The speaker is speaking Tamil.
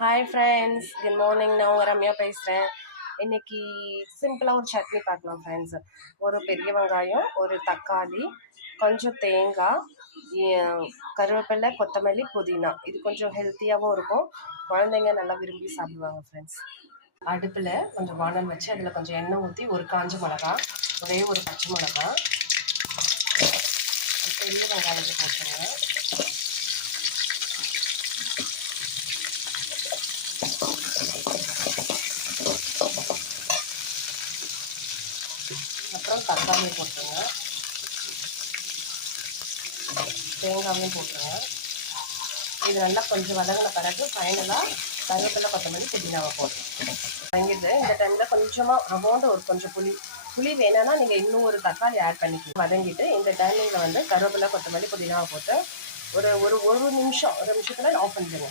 Hi friends, good morning. நான் உங்கள் ரம்யா பேசுகிறேன். இன்னைக்கு சிம்பிளாக ஒரு சட்னி பார்க்கலாம் ஃப்ரெண்ட்ஸ். ஒரு பெரிய வெங்காயம், ஒரு தக்காளி, கொஞ்சம் தேங்காய், கருவேப்பிலை, கொத்தமல்லி, புதினா. இது கொஞ்சம் ஹெல்த்தியாகவும் இருக்கும், குழந்தைங்க நல்லா விரும்பி சாப்பிடுவாங்க ஃப்ரெண்ட்ஸ். அடுப்பில் கொஞ்சம் வானல் வச்சு அதில் கொஞ்சம் எண்ணெய் ஊற்றி ஒரு காஞ்ச மிளகா, ஒரே ஒரு பச்சை மிளகா, பெரிய வெங்காயத்தை போட்டுருங்க. அப்புறம் தக்காளியை போட்டுருங்க, தேங்காயும் போட்டுருங்க. இது நல்லா கொஞ்சம் வதங்கின பிறகு ஃபைனலாக கருவேப்பிலை, கொத்தமல்லி, புதினாவை போட்டுருங்க. வதங்கிட்டு இந்த டைமில் கொஞ்சமாக ரவோண்டு ஒரு கொஞ்சம் புளி வேணும்னா நீங்கள் இன்னும் ஒரு தக்காளி ஆட் பண்ணிக்கலாம். வதங்கிட்டு இந்த டைமிங்கில் வந்து கருவேப்பிலை, கொத்தமல்லி, புதினாவை போட்டு ஒரு ஒரு ஒரு நிமிஷத்தில் ஆஃப் பண்ணிடுங்க.